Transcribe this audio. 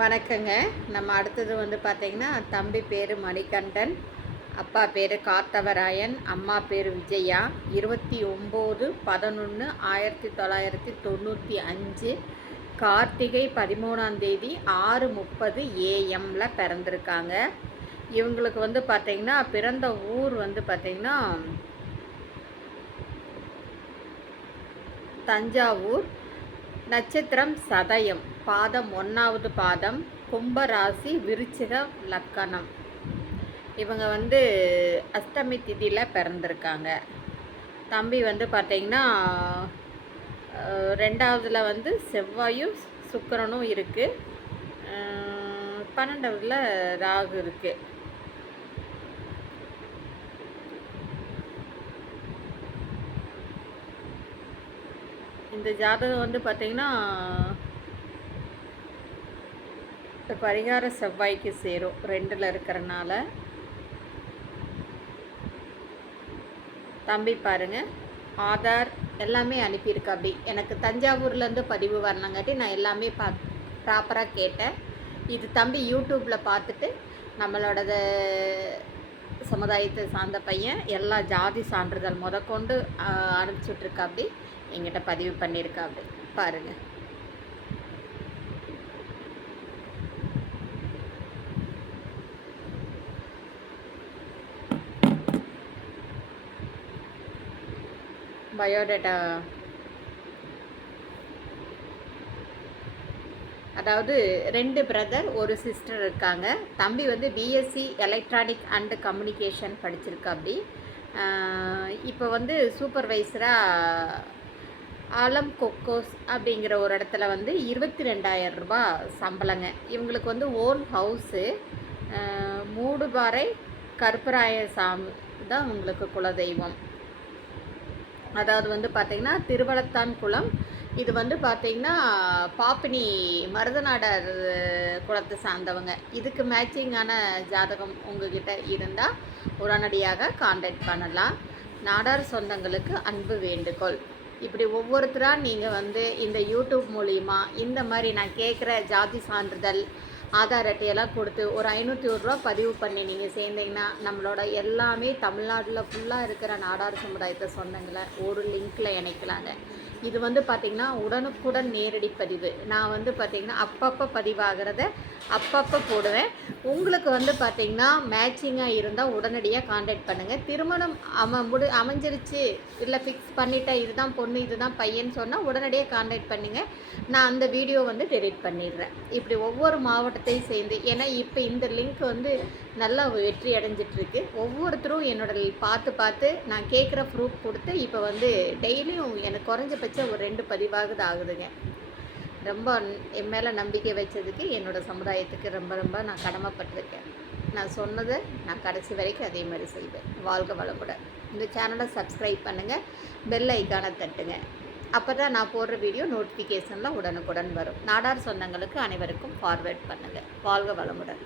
வணக்கங்க. நம்ம அடுத்தது வந்து பார்த்தீங்கன்னா, தம்பி பேரு மணிகண்டன், அப்பா பேரு காத்தவராயன், அம்மா பேரு விஜயா. 29/11/1995 கார்த்திகை 13ஆம் தேதி 6:30 AM பிறந்திருக்காங்க. இவங்களுக்கு வந்து பார்த்தீங்கன்னா, பிறந்த ஊர் வந்து பார்த்தீங்கன்னா, தஞ்சாவூர். நட்சத்திரம் சதயம், பாதம் 1வது பாதம், கும்பராசி, விருச்சிக லக்கணம். இவங்க வந்து அஷ்டமி திதியில் பிறந்திருக்காங்க. தம்பி வந்து பார்த்திங்கன்னா 2வதுல வந்து செவ்வாயும் சுக்கிரனும் இருக்குது. 12வதுல ராகு இருக்குது. இந்த ஜாதகம் வந்து பார்த்திங்கன்னா பரிகார செவ்வாய்க்கு சேரும் 2ல் இருக்கிறனால. தம்பி பாருங்கள், ஆதார் எல்லாமே அனுப்பியிருக்கா. அப்படி எனக்கு தஞ்சாவூர்லேருந்து பதிவு வரலங்காட்டி நான் எல்லாமே ப்ராப்பராக கேட்டேன். இது தம்பி யூடியூப்பில் பார்த்துட்டு நம்மளோட சமுதாயத்தை சார்ந்த பையன் எல்லா ஜாதி சான்றிதழ் முதற்கொண்டு அனுப்பிச்சுட்ருக்கா. அப்படி எங்கிட்ட பதிவு பண்ணியிருக்கா. அப்படி பாருங்கள். பயோடேட்டா, அதாவது 2 பிரதர் 1 சிஸ்டர் இருக்காங்க. தம்பி வந்து பிஎஸ்சி எலக்ட்ரானிக் அண்டு கம்யூனிகேஷன் படிச்சிருக்கா. அப்படி இப்போ வந்து சூப்பர்வைசராக ஆலம் கொக்கோஸ் அப்படிங்கிற ஒரு இடத்துல வந்து 22,000 ரூபா சம்பளங்க. இவங்களுக்கு வந்து ஓன் ஹவுஸு. மூடுபாறை கருப்பராய சாமி தான் உங்களுக்கு குலதெய்வம். அதாவது வந்து பார்த்திங்கன்னா திருவளத்தான் குளம். இது வந்து பார்த்திங்கன்னா பாப்பினி மருதநாடர் குலத்தை சார்ந்தவங்க. இதுக்கு மேட்சிங்கான ஜாதகம் உங்ககிட்ட இருந்தால் உடனடியாக கான்டாக்ட் பண்ணலாம். நாடார் சொந்தங்களுக்கு அன்பு வேண்டுகோள். இப்படி ஒவ்வொருத்தராக நீங்கள் வந்து இந்த யூடியூப் மூலிமா இந்த மாதிரி நான் கேட்குற ஜாதி சான்றிதழ் ஆதார் அட்டையெல்லாம் கொடுத்து ஒரு 501 ரூபா பதிவு பண்ணி நீங்கள் சேர்ந்தீங்கன்னா நம்மளோட எல்லாமே தமிழ்நாட்டில் ஃபுல்லாக இருக்கிற நாடார் சமுதாயத்தை சொந்தங்களை ஒரு லிங்க்கில் இணைக்கலாங்க. இது வந்து பார்த்திங்கன்னா உடனுக்குடன் நேரடி பதிவு. நான் வந்து பார்த்திங்கன்னா அப்பப்போ பதிவாகிறத அப்பப்போ போடுவேன். உங்களுக்கு வந்து பார்த்திங்கன்னா மேட்சிங்காக இருந்தால் உடனடியாக கான்டாக்ட் பண்ணுங்கள். திருமணம் அமைஞ்சிருச்சு, இல்லை ஃபிக்ஸ் பண்ணிட்டேன், இதுதான் பொண்ணு இதுதான் பையன் சொன்னால் உடனடியாக கான்டாக்ட் பண்ணுங்கள். நான் அந்த வீடியோ வந்து டெலிட் பண்ணிடுறேன். இப்படி ஒவ்வொரு மாவட்டத்தையும் சேர்ந்து, ஏன்னா இப்போ இந்த லிங்க் வந்து நல்லா வெற்றி அடைஞ்சிட்ருக்கு. ஒவ்வொருத்தரும் என்னோட பார்த்து நான் கேட்குற ப்ரூஃப் கொடுத்து இப்போ வந்து டெய்லியும் எனக்கு குறைஞ்சபட்சம் ஒரு 2 பதிவாகுது ஆகுதுங்க. ரொம்ப என் மேலே நம்பிக்கை வச்சதுக்கு என்னோடய சமுதாயத்துக்கு ரொம்ப நான் கடமைப்பட்டிருக்கேன். நான் சொன்னதை நான் கடைசி வரைக்கும் அதே மாதிரி செய்வேன். வாழ்க வளமுடன். இந்த சேனலை சப்ஸ்கிரைப் பண்ணுங்கள், பெல் ஐக்கானை தட்டுங்க. அப்போ தான் நான் போடுற வீடியோ நோட்டிஃபிகேஷனில் உடனுக்குடன் வரும். நாடார் சொந்தங்களுக்கு அனைவருக்கும் ஃபார்வேர்ட் பண்ணுங்கள். வாழ்க வளமுடன்.